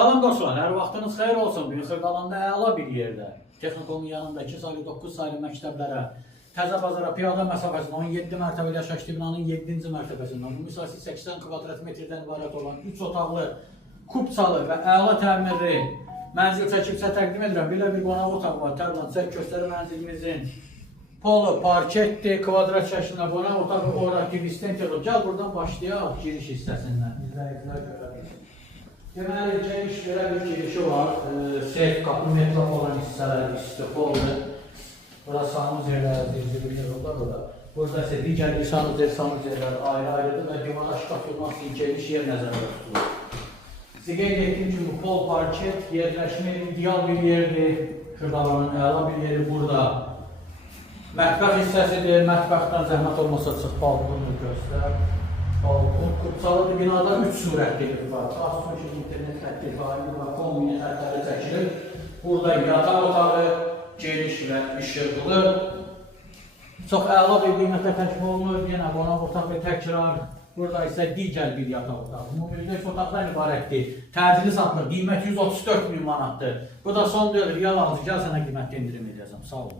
Salam dostlar, hər vaxtınız xeyir olsun. Bir Xırdalanda əla bir yerdə. Texnikonun yanında 2 saylı, 9 saylı məktəblərə, Təzə bazara piyada məsafəsində 17 mərtəbəli yaşayış binanın 7-ci mərtəbəsindən ümumi 80 kvadrat metrdən ibarət olan 3 otaqlı, kubçalı və əla təmirli mənzil çəkibsə təqdim edirəm. Belə bir qonaq otağı var. Tərlan çək göstərir mənzilimizin. Polo, parketdir, kvadrat şəklində qonaq otağı, ora TV-sten texnik. Gəl buradan başlayaq giriş hissəsindən. İzləyicilər görərik. Deməli, geniş belə bir girişi var. Seyf, qapı, metraf olan hissələr, istifoldur. Burası sanuzerlər, zincirli yollar orada. Burada isə digər sanuzerlər ayrı-ayrıdır və divara şkaf olması için geniş yer nəzərdə tutulur. Sizə qeyd etdiyim kimi pol, parket, yerləşmə ideal bir yerdir. Xırdalanın əla bir yeri burada. Mətbəx hissəsidir. Mətbəxdən zəhmət olmasa çıx balkonunu göstər. Balkon kubçalıdır. Binada 3 surətlidir var. Az sonra internet xətti fayili var. Kombini xətləri çəkilir. Burada yataq otağı, geniş və işıqlı. Çox əla bir qiymətə təklif olunur. Yenə qonaq otaq və təkrar. Burada isə digər bir yataq otağı. Ümumilikdə 3 otaqdan ibarətdir. Təcili satılır. Qiymət 134 min manatdır. Bu da son deyil. Real alıcı gəl sənə qiymətdə indirim edəcəm. Sağ olun.